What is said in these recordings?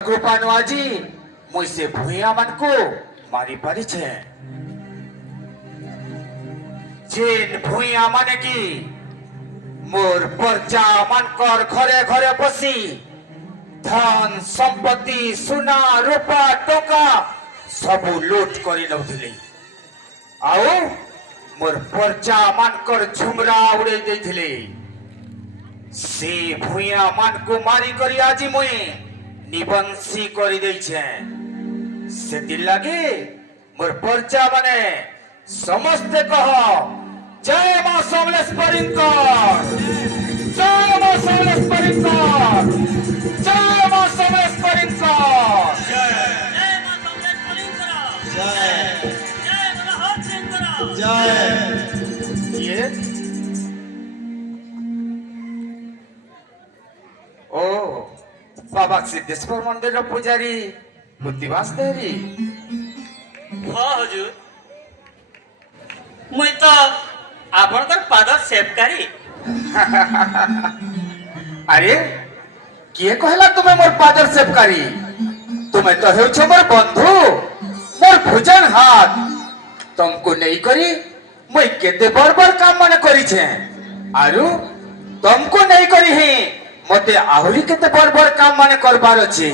कृपानु আজি मुई से भूया मन को मारी पारी छे जेन भूया मन की मोर परजा मन कर घरे घरे बसी धन संपत्ति सुना रूपा टोका सबु लूट करी नउथिले आओ मोर परजा मन कर झुमरा उड़े देथिले से भूया मन को मारी करी আজি मुई निबंसी करी देई छे से दिल लागे मोर परचा माने समस्त कह जय मां समलेश्वरींकर जय मां समलेश्वरींकर जय मां समलेश्वरींकर जय मां समलेश्वरींकर जय जय मनोहरसिंकर जय ये ओ बाबा सिद्धेश्वर मंदिर पुजारी बुद्धिवास देरी हाँ हुजूर मुई तो आपनकर पादर सेवकारी अरे किए कहला तुम्हें मोर पादर सेवकारी तुम्हें तो हेउछ मोर बंधु मोर भुजन हाथ तुमको नहीं करी मुई केते बड़ काम माने करी छे आरु तुमको नहीं करी ही मते आहुरी केते बड़ काम माने करबार अछि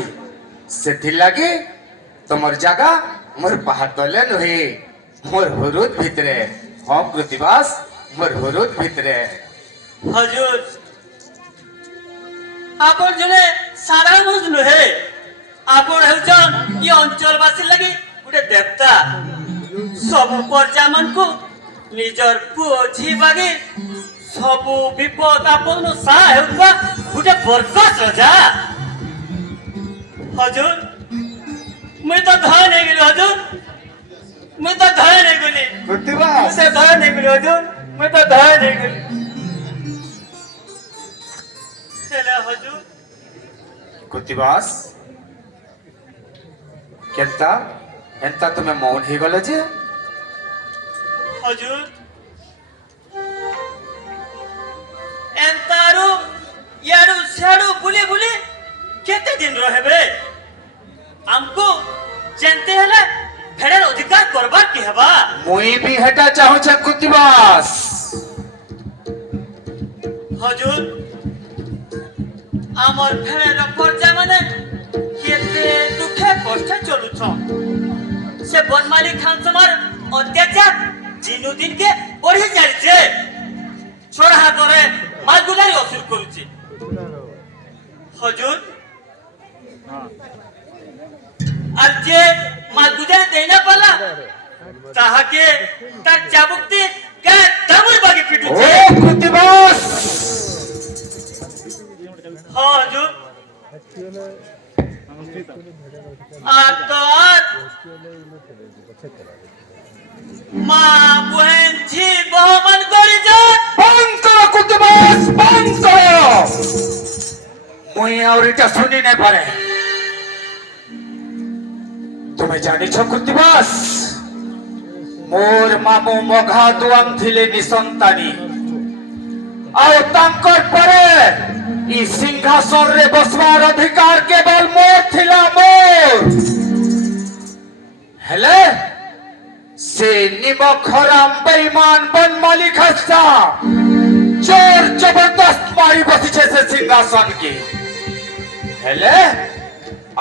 सेथि लागी तमर जागा मोर पहाड़ तले नहे मोर हुरुद भितरे हाँ कृतिवास मोर हुरुद भितरे हुजूर आपन जने साधारण मनुष्य नहे आपन हेउचन ये अंचलवासी लागि गुटे देवता सब परजा मन को निजर पुओझी बागे सबु विपद आपन सा हेउबा गुटे बरकत रजा हुजूर मैं तो धन नहीं गेली हुजूर मैं तो धन नहीं गेली कृतिवास मुझे धन नहीं गेली हुजूर मैं तो धन नहीं गेली हेला हुजूर कृतिवास केंता एंता तुम्हें मौन ही गलो जे हुजूर एंतारू यारू सारू बुले बुले केते दिन रहबे हमको जानते हला भेड़र अधिकार करबार की हबा मुई भी हटा चाहू छे कृतिवास हुजूर आमर भेड़र परजा माने केते दुखे कष्ट चलु छ से बनमाली खान समार अत्याचार दिनु दिन के बढ़ी जाई छे छोड़ा हातरे मालगुजारी असुर करूची हुजूर আর যে মালগুজারে দেই না পালা তাহাকে তার চাবুকতে কে দামুর বাগে ओ পিটুছে कृतिवास হুজুর আর তো আর মা বহেন ছি বহমান করি যান बंद करो कृतिवास बंद करो मुई और इटा सुनी नहीं पारे तुम्हें जानी छो कृतिवास मोर मामू मघा दुआम थिले निसंतानी आउ तांकर परे ई सिंहासन रे बसवार अधिकार केवल मोर थिला मोर हेले से निमक हराम बेईमान बनमाली खस्ता चोर जबरदस्त मारी बसी छे से सिंहासन की हेले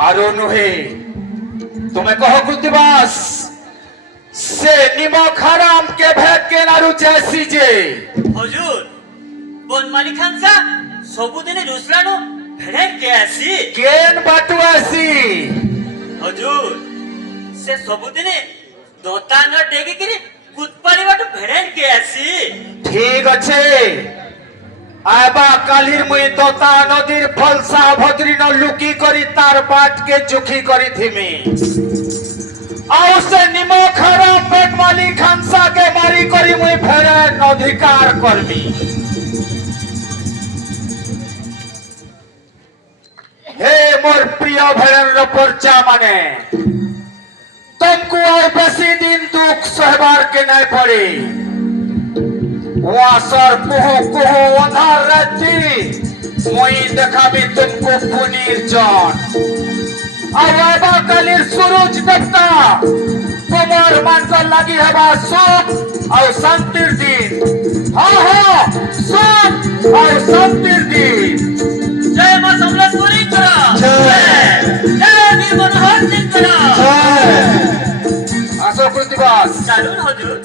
आरो नुहे तुम्हें कहो कृतिवास से निमक हराम के भेद के नारु जैसी जे হুজুর বনমালী খান সা সবুদিনে রুসলানো ভেড়ে কে আসি केन बाटू ऐसी হুজুর সে সবুদিনে দোতান ডেগে কিরি কুতপাড়ি বাটু ভেড়ে কে আসি ठीक अच्छे आबा कालिर मुई तोता नदीर फलसा भद्री न लुकी करी तार बाट के चुखी करी थीमी आउ से निमक हराम पेटमाली खानसा के मारी करी मुई फेरे अधिकार करमी हे मोर प्रिय भेड़र परचा माने तुमको और बेसी दिन दुख सहबार के नहीं पड़ी वासर कुहू कुहू अंधार राती मुई देखाबी तुमको पुनीर जन सूरज देवता तुमर मान लगी हवा सुख और शांतिर दिन। हाँ हाँ सुख और शांतिर दिन। जय मां समलेश्वरी करा जय। जय वीर मनोहर सिंह करा जय। আসো কৃতিবাস चलून हुजूर